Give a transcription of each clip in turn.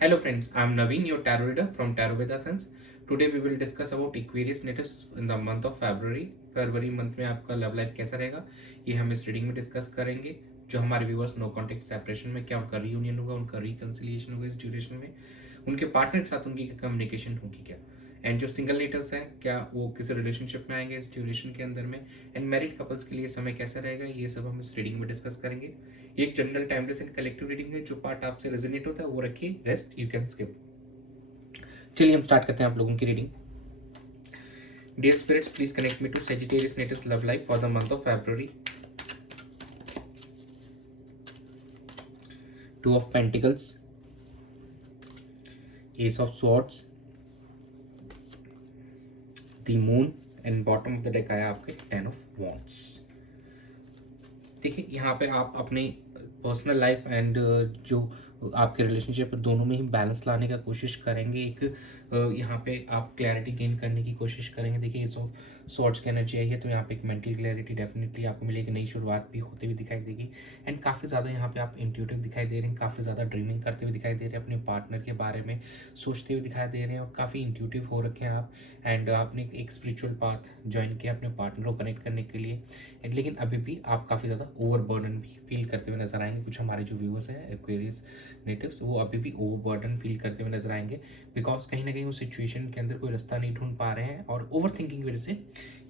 Hello friends, I am Naveen, your tarot reader from Tarot Veda Sense. Today we will discuss about Aquarius natives in the month of February. February month में आपका love life कैसा रहेगा ये हम इस reading में discuss करेंगे। जो हमारे व्यूअर्स नो कॉन्टेक्ट सेपरेशन में क्या उनका रीयूनियन होगा, उनका रिकंसिलिएशन होगा इस ड्यूरेशन में, उनके पार्टनर के साथ उनकी कम्युनिकेशन होगी क्या, एंड जो सिंगल नेटर्स हैं क्या वो किसी रिलेशनशिप में आएंगे इस ड्यूरेशन के अंदर में, एंड मैरिड कपल्स के लिए समय कैसा रहेगा, ये सब हम इस रीडिंग में डिस्कस करेंगे। ये एक general timeless and collective reading है। जो पार्ट आपसे रेजोनेट होता है वो रखिए, रेस्ट यू कैन स्किप। चलिए हम स्टार्ट करते हैं आप लोगों की reading. Dear spirits, please connect me to Sagittarius native love life for the month of February. Two of Pentacles, Ace of Swords, the Moon, and bottom of the deck आया आपके Ten of Wands. देखिए यहाँ पे आप अपने personal life and जो आपके relationship दोनों में ही बैलेंस लाने का कोशिश करेंगे। एक यहाँ पे आप क्लैरिटी गेन करने की कोशिश करेंगे। देखिए ये सॉर्ट्स की एनर्जी आई है तो यहाँ पे एक मेंटल क्लैरिटी डेफिनेटली आपको मिलेगी, नई शुरुआत भी होते हुए दिखाई देगी। एंड काफ़ी ज़्यादा यहाँ पे आप इंट्यूटिव दिखाई दे रहे हैं, काफ़ी ज़्यादा ड्रीमिंग करते हुए दिखाई दे रहे हैं, अपने पार्टनर के बारे में सोचते हुए दिखाई दे रहे हैं और काफ़ी इंट्यूटिव हो रखे हैं आप। एंड आपने एक स्पिरिचुअल पाथ ज्वाइन किया अपने पार्टनर को कनेक्ट करने के लिए। एंड लेकिन अभी भी आप काफ़ी ज़्यादा ओवरबर्डन भी फील करते हुए नजर आएंगे। कुछ हमारे जो व्यूअर्स हैं एक्वेरियस नेटिव्स, वो अभी भी ओवरबर्डन फील करते हुए नजर आएंगे, बिकॉज कहीं ना कहीं वो सिचुएशन के अंदर कोई रास्ता नहीं ढूंढ पा रहे हैं और ओवर थिंकिंग की वजह से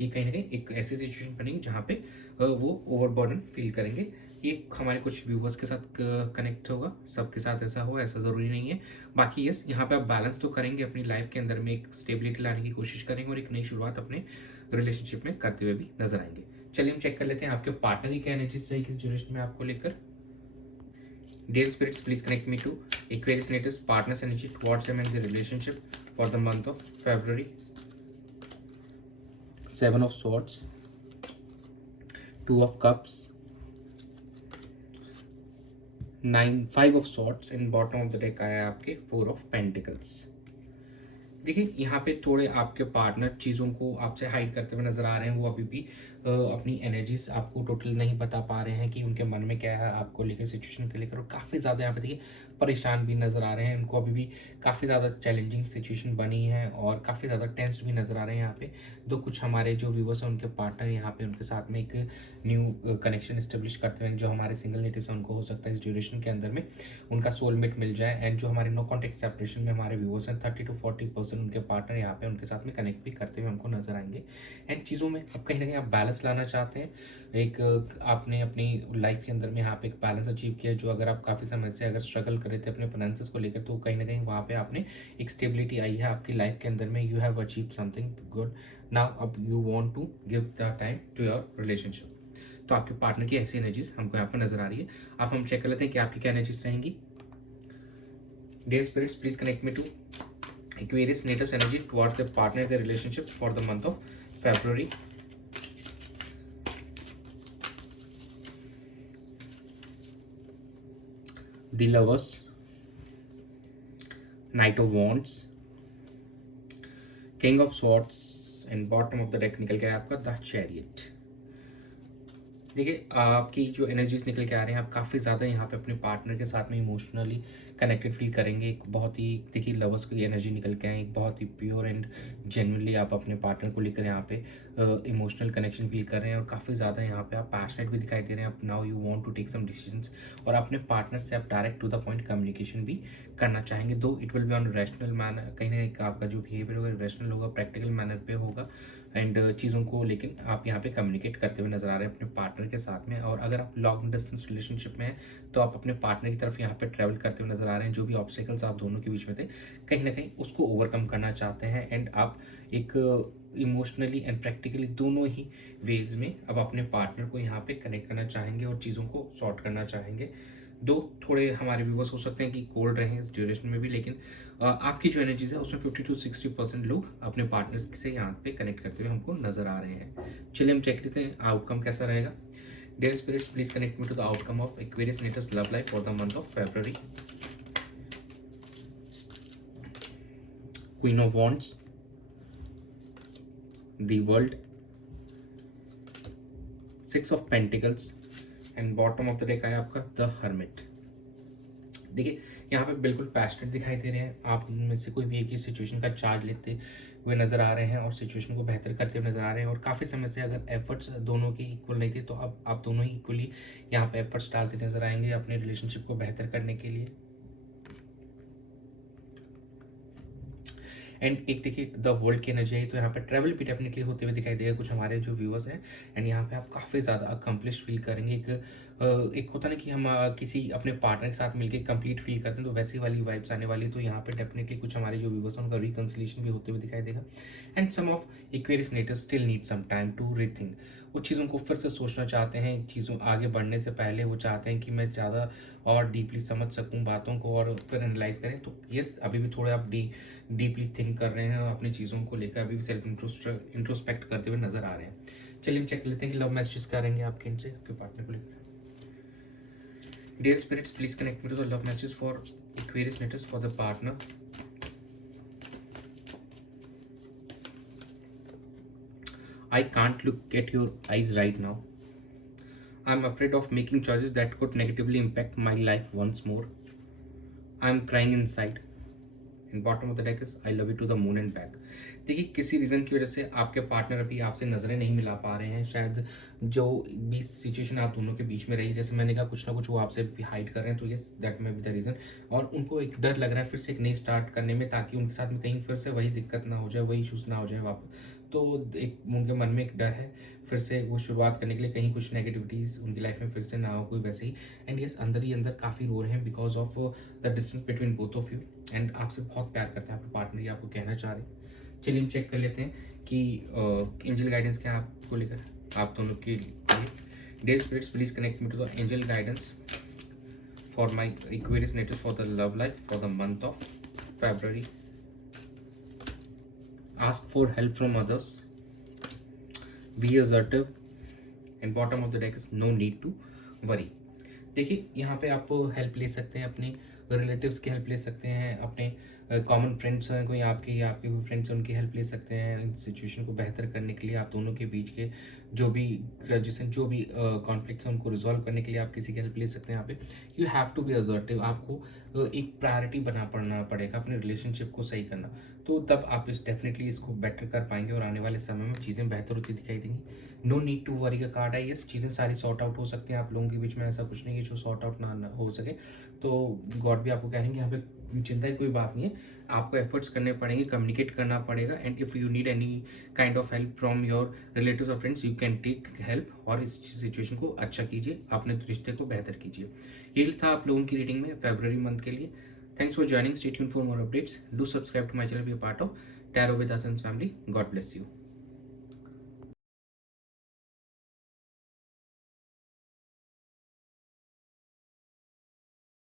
ये कहीं ना कहीं एक ऐसी सिचुएशन बनेगी जहाँ पे वो ओवरबर्डन फील करेंगे। ये हमारे कुछ व्यूवर्स के साथ कनेक्ट होगा, सबके साथ ऐसा हो ऐसा ज़रूरी नहीं है। बाकी यस, यहाँ पे आप बैलेंस तो करेंगे अपनी लाइफ के अंदर में, एक स्टेबिलिटी लाने की कोशिश करेंगे और एक नई शुरुआत अपने रिलेशनशिप में करते हुए भी नजर आएंगे। चलिए हम चेक कर लेते हैं आपके पार्टनर की क्या एनर्जीज रहेगी इस ड्यूरेशन में आपको लेकर। Dear spirits, please connect me to Aquarius natives partners energy towards them and their relationship for the month of February. Seven of Swords, Two of Cups, Five of Swords, and bottom of the deck आया आपके Four of Pentacles. देखिए यहाँ पे थोड़े आपके partner चीज़ों को आपसे हाइड करते हुए नजर आ रहे हैं। वो अभी भी अपनी एनर्जीज आपको टोटल नहीं बता पा रहे हैं कि उनके मन में क्या है आपको लेकर, सिचुएशन को लेकर, और काफ़ी ज़्यादा यहाँ पे देखिए परेशान भी नज़र आ रहे हैं। उनको अभी भी काफ़ी ज़्यादा चैलेंजिंग सिचुएशन बनी है और काफ़ी ज़्यादा टेंस्ड भी नज़र आ रहे हैं यहाँ पे। दो कुछ हमारे जो व्यूवर्स हैं उनके पार्टनर यहाँ पे उनके साथ में एक न्यू कनेक्शन इस्टेब्लिश करते हैं। जो हमारे सिंगल नेटिव्स हैं उनको हो सकता है इस ड्यूरेशन के अंदर में उनका सोलमेट मिल जाए। एंड जो हमारे नो कॉन्टेक्ट सेपरेशन में हमारे व्यूवर्स हैं 30 to 40% उनके पार्टनर यहाँ पे उनके साथ में कनेक्ट भी करते हुए हमको नजर आएंगे। एंड चीज़ों में अब कहीं ना कहीं आप बैलेंस लाना चाहते हैं। एक आपने अपनी लाइफ के अंदर में यहाँ पे एक बैलेंस अचीव किया। जो अगर आप काफ़ी समय से अगर स्ट्रगल कर रहे थे अपने फाइनेंसेस को लेकर, तो कहीं ना कहीं वहाँ पे आपने एक स्टेबिलिटी आई है आपकी लाइफ के अंदर में। You have achieve something good now, अब you want to give the time to your relationship. तो आपके पार्टनर की ऐसी एनर्जीज हमको यहाँ पर नजर आ रही है। अब हम चेक कर लेते हैं कि आपकी क्या एनर्जीज रहेंगी। Dear spirits, please connect me to Aquarius natives energy towards their partner, their relationship for the month of February. The Lovers, Knight of Wands, King of Swords, and bottom of the deck निकल गया आपका The Chariot. देखिए आपकी जो energies निकल के आ रहे हैं, आप काफ़ी ज़्यादा यहाँ पे अपने पार्टनर के साथ में इमोशनली कनेक्टेड फील करेंगे। एक बहुत ही देखिए लवर्स की एनर्जी निकल के आए, एक बहुत ही प्योर एंड जेन्युइनली आप अपने पार्टनर को लेकर यहाँ पे इमोशनल कनेक्शन फील कर रहे हैं और काफ़ी ज़्यादा यहाँ पे आप पैशनेट भी दिखाई दे रहे हैं। आप now you want to take some decisions और अपने पार्टनर से आप direct to the point communication भी करना चाहेंगे। Though it will be on rational manner, कहीं ना कहीं आपका जो बिहेवियर होगा रैशनल होगा, प्रैक्टिकल मैनर पे होगा। एंड चीज़ों को लेकिन आप यहाँ पे कम्युनिकेट करते हुए नजर आ रहे हैं अपने पार्टनर के साथ में। और अगर आप लॉन्ग डिस्टेंस रिलेशनशिप में हैं तो आप अपने पार्टनर की तरफ यहाँ पे ट्रैवल करते हुए नजर आ रहे हैं। जो भी ऑब्स्टेकल्स आप दोनों के बीच में थे कहीं ना कहीं उसको ओवरकम करना चाहते हैं। एंड आप एक इमोशनली एंड प्रैक्टिकली दोनों ही वेज में अब अपने पार्टनर को यहाँ पे कनेक्ट करना चाहेंगे और चीज़ों को सॉर्ट करना चाहेंगे। दो थोड़े हमारे व्यूवर्स हो सकते हैं कि कोल्ड रहे इस ड्यूरेशन में भी, लेकिन आपकी जो एनर्जीज है उसमें 50 to 60% लोग अपने पार्टनर्स से यहाँ पे कनेक्ट करते हुए हमको नजर आ रहे हैं। चलिए हम चेक लेते हैं आउटकम कैसा रहेगा। Dear spirits, please connect me to the outcome of Aquarius natives love life for the month of February. Queen of Wands, the World, Six of Pentacles, and bottom of the deck आया आपका The Hermit. देखिए यहाँ पे बिल्कुल passionate दिखाई दे रहे हैं, आप में से कोई भी एक ही सिचुएशन का चार्ज लेते हुए नज़र आ रहे हैं और सिचुएशन को बेहतर करते हुए नज़र आ रहे हैं। और काफ़ी समय से अगर एफर्ट्स दोनों के इक्वल नहीं थे तो अब आप दोनों ही इक्वली यहाँ पे एफर्ट्स डालते नज़र आएंगे अपने रिलेशनशिप को बेहतर करने के लिए। एंड एक देखिए द वर्ल्ड की एनर्जी है, तो यहाँ पे ट्रैवल भी डेफिनेटली होते हुए दिखाई देगा कुछ हमारे जो व्यूअर्स हैं। एंड यहाँ पे आप काफ़ी ज़्यादा अकम्पलिश फील करेंगे। एक होता ना कि हम किसी अपने पार्टनर के साथ मिलकर कंप्लीट फील करते हैं, तो वैसी वाली वाइब्स आने वाली। तो यहाँ पे डेफिनेटली कुछ हमारे जो व्यूअर्स हैं उनका रिकन्सिलेशन भी होते हुए दिखाई देगा। And some of Aquarius natives still need some time to rethink, वो चीज़ों को फिर से सोचना चाहते हैं, चीज़ों आगे बढ़ने से पहले वो चाहते हैं कि मैं ज़्यादा और डीपली समझ सकूं बातों को और फिर एनालाइज करें। तो यस, अभी भी थोड़ा आप डीपली थिंक कर रहे हैं अपनी चीज़ों को लेकर, अभी भी सेल्फ इंट्रोस्पेक्ट करते हुए नजर आ रहे हैं। चलिए चेक लेते हैं कि लव मैसेजेस क्या रहेंगे आपके इनसे आपके पार्टनर को लेकर। Dear spirits, please connect me to the love message for Aquarius natives for the partner. I can't look at your eyes right now. I'm afraid of making choices that could negatively impact my life once more. I'm crying inside. And bottom of the deck is I love you to the moon and back. देखिए किसी reason की वजह से आपके partner अभी आपसे नज़रें नहीं मिला पा रहे हैं। शायद जो भी सिचुएशन आप दोनों के बीच में रही, जैसे मैंने कहा कुछ ना कुछ वो आपसे हाइड कर रहे हैं, तो yes that may be the reason. और उनको एक डर लग रहा है फिर से एक नई स्टार्ट करने में, ताकि उनके साथ में कहीं फिर से वही दिक्कत ना हो जाए, वही इशूज़ ना हो जाए वापस। तो एक उनके मन में एक डर है फिर से वो शुरुआत करने के लिए, कहीं कुछ नेगेटिविटीज़ उनकी लाइफ में फिर से ना हो कोई वैसे ही। एंड यस, अंदर ही अंदर काफ़ी रो रहे हैं because of the distance between both of you. And आपसे बहुत प्यार करते हैं आपके पार्टनर, ये आपको कहना चाह रहे हैं। चलिए हम चेक कर लेते हैं कि एंजल गाइडेंस क्या है आपको लेकर आप दोनों के लिए। Dear spirits, please connect me to the angel guidance for my Aquarius natives for the love life for the month of February. Ask for help from others. Be assertive. And bottom of the deck is no need to worry. देखिए यहाँ पे आप help ले सकते हैं, अपने relatives की help ले सकते हैं, अपने कॉमन फ्रेंड्स हैं कोई आपके या आपके कोई फ्रेंड्स हैं उनकी हेल्प ले सकते हैं सिचुएशन को बेहतर करने के लिए। आप दोनों के बीच के जो भी ग्रजेशन जो भी कॉन्फ्लिक्ट्स हैं उनको रिजॉल्व करने के लिए आप किसी की हेल्प ले सकते हैं। यहाँ पे you have to be assertive, आपको एक प्रायोरिटी पड़ना पड़ेगा अपने रिलेशनशिप को सही करना, तो तब आप इस डेफिनेटली इसको बेटर कर पाएंगे और आने वाले समय में चीज़ें बेहतर होती दिखाई देंगी। नो नीड टू वरी का कार्ड है, यस चीज़ें सारी सॉर्ट आउट हो सकती हैं आप लोगों के बीच में, ऐसा कुछ नहीं है जो सॉर्ट आउट ना हो सके। तो गॉड भी आपको कह रहे हैं कि यहाँ पे चिंता की कोई बात नहीं है, आपको एफर्ट्स करने पड़ेंगे, कम्युनिकेट करना पड़ेगा। And if you need any kind of help from your relatives और friends you can take help और इस सिचुएशन को अच्छा कीजिए, अपने रिश्ते को बेहतर कीजिए। यही था आप लोगों की रीडिंग में फरवरी मंथ के लिए। Thanks for joining. Stay tuned for more updates. Do subscribe to my channel. Be a part of Tarot with Ascens family. God bless you.